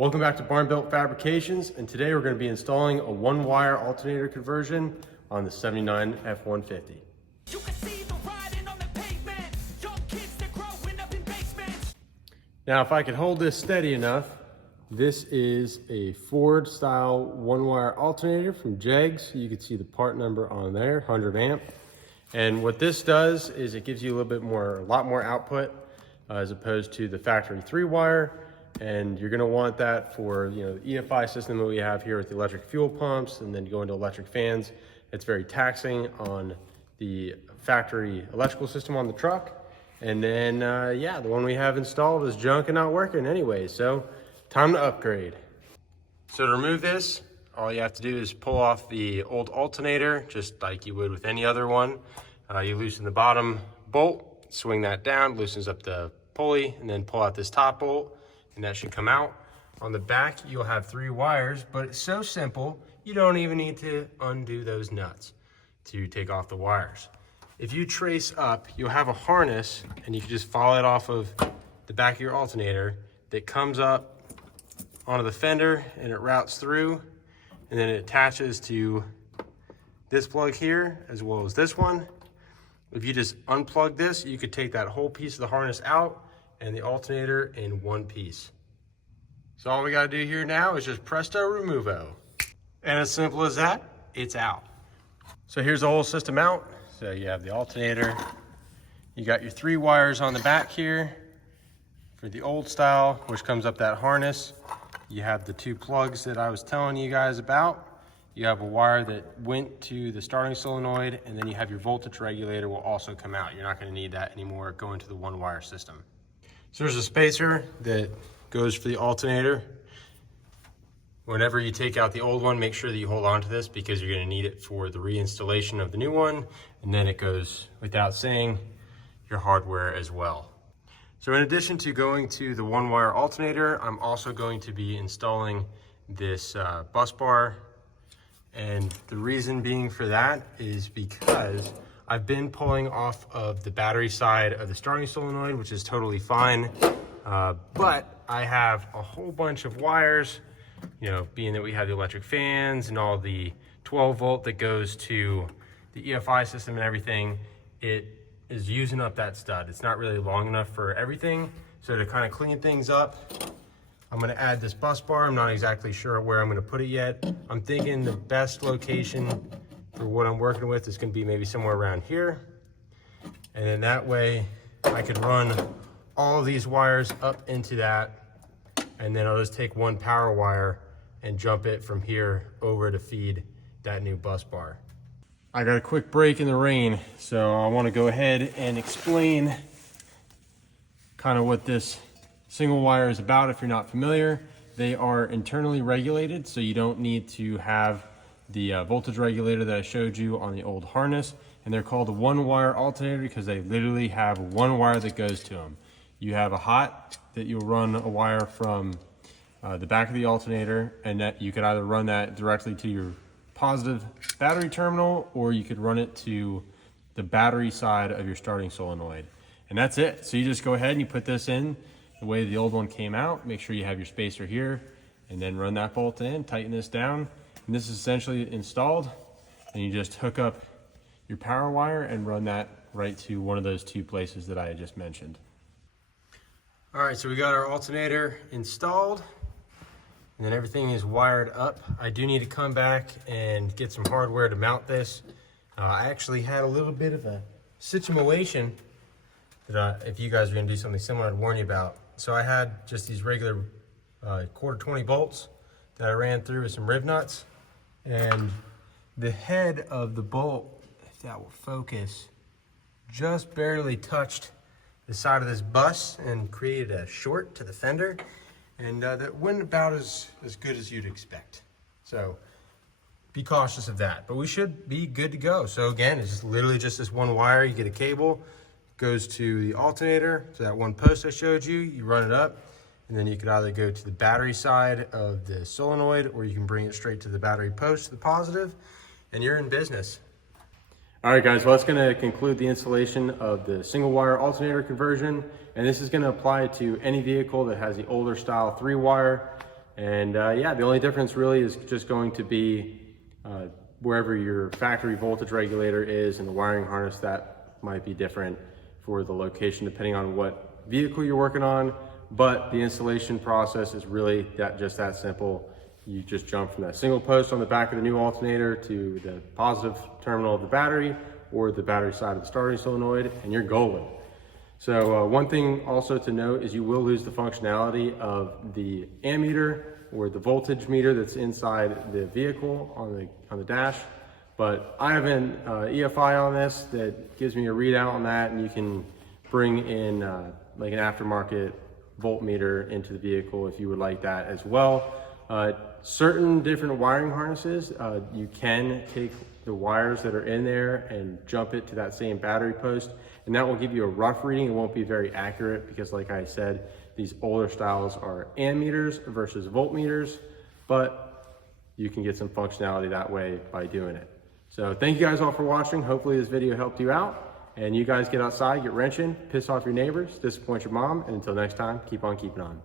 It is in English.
Welcome back to Built Fabrications, and today we're going to be installing a one-wire alternator conversion on the 79 F150. You can see the riding on the pavement. Young kids, they're growing up in basements. Now, if I could hold this steady enough, this is a Ford-style one-wire alternator from Jegs. You can see the part number on there, 100 amp. And what this does is it gives you a lot more output as opposed to the factory 3-wire. And you're going to want that for the EFI system that we have here with the electric fuel pumps, and then you go into electric fans. It's very taxing on the factory electrical system on the truck. And then the one we have installed is junk and not working anyway, so time to upgrade. So to remove this, all you have to do is pull off the old alternator just like you would with any other one. You loosen the bottom bolt, swing that down, loosens up the pulley, and then pull out this top bolt, and that should come out. On the back, you'll have 3 wires, but it's so simple, you don't even need to undo those nuts to take off the wires. If you trace up, you'll have a harness, and you can just follow it off of the back of your alternator that comes up onto the fender, and it routes through, and then it attaches to this plug here, as well as this one. If you just unplug this, you could take that whole piece of the harness out and the alternator in one piece. So all we gotta do here now is just presto removo. And as simple as that, it's out. So here's the whole system out. So you have the alternator, you got your 3 wires on the back here for the old style, which comes up that harness. You have the 2 plugs that I was telling you guys about. You have a wire that went to the starting solenoid, and then you have your voltage regulator will also come out. You're not gonna need that anymore going to the 1-wire system. So there's a spacer that goes for the alternator. Whenever you take out the old one, make sure that you hold on to this because you're gonna need it for the reinstallation of the new one. And then it goes, without saying, your hardware as well. So in addition to going to the 1-wire alternator, I'm also going to be installing this bus bar. And the reason being for that is because I've been pulling off of the battery side of the starting solenoid, which is totally fine. But I have a whole bunch of wires, being that we have the electric fans and all the 12 volt that goes to the EFI system and everything, it is using up that stud. It's not really long enough for everything. So to kind of clean things up, I'm gonna add this bus bar. I'm not exactly sure where I'm gonna put it yet. I'm thinking the best location for what I'm working with is gonna be maybe somewhere around here. And then that way I could run all of these wires up into that, and then I'll just take 1 power wire and jump it from here over to feed that new bus bar. I got a quick break in the rain, so I wanna go ahead and explain kind of what this single wire is about. If you're not familiar, they are internally regulated, so you don't need to have the voltage regulator that I showed you on the old harness. And they're called a 1-wire alternator because they literally have 1 wire that goes to them. You have a hot that you'll run a wire from the back of the alternator, and that you could either run that directly to your positive battery terminal, or you could run it to the battery side of your starting solenoid. And that's it. So you just go ahead and you put this in the way the old one came out. Make sure you have your spacer here, and then run that bolt in, tighten this down. And this is essentially installed, and you just hook up your power wire and run that right to one of those 2 places that I had just mentioned. All right, so we got our alternator installed, and then everything is wired up. I do need to come back and get some hardware to mount this. I actually had a little bit of a situation that if you guys are gonna do something similar, I'd warn you about. So I had just these regular quarter 20 bolts that I ran through with some rib nuts, and the head of the bolt, if that will focus, just barely touched the side of this bus and created a short to the fender, and that went about as good as you'd expect. So be cautious of that, but we should be good to go. So again, it's just literally just this 1 wire. You get a cable, goes to the alternator, to that 1 post I showed you, you run it up, and then you could either go to the battery side of the solenoid, or you can bring it straight to the battery post, the positive, and you're in business. All right, guys, well, that's gonna conclude the installation of the single wire alternator conversion, and this is gonna apply to any vehicle that has the older style 3-wire. And yeah, the only difference really is just going to be wherever your factory voltage regulator is and the wiring harness, that might be different for the location depending on what vehicle you're working on. But the installation process is really just that simple. You just jump from that single post on the back of the new alternator to the positive terminal of the battery or the battery side of the starting solenoid, and you're golden. So one thing also to note is you will lose the functionality of the ammeter or the voltage meter that's inside the vehicle on the dash. But I have an EFI on this that gives me a readout on that, and you can bring in like an aftermarket voltmeter into the vehicle if you would like that as well. Certain different wiring harnesses, you can take the wires that are in there and jump it to that same battery post, and that will give you a rough reading. It won't be very accurate because, like I said, these older styles are ammeters versus voltmeters, but you can get some functionality that way by doing it. So thank you guys all for watching. Hopefully this video helped you out, and you guys get outside, get wrenching, piss off your neighbors, disappoint your mom, and until next time, keep on keeping on.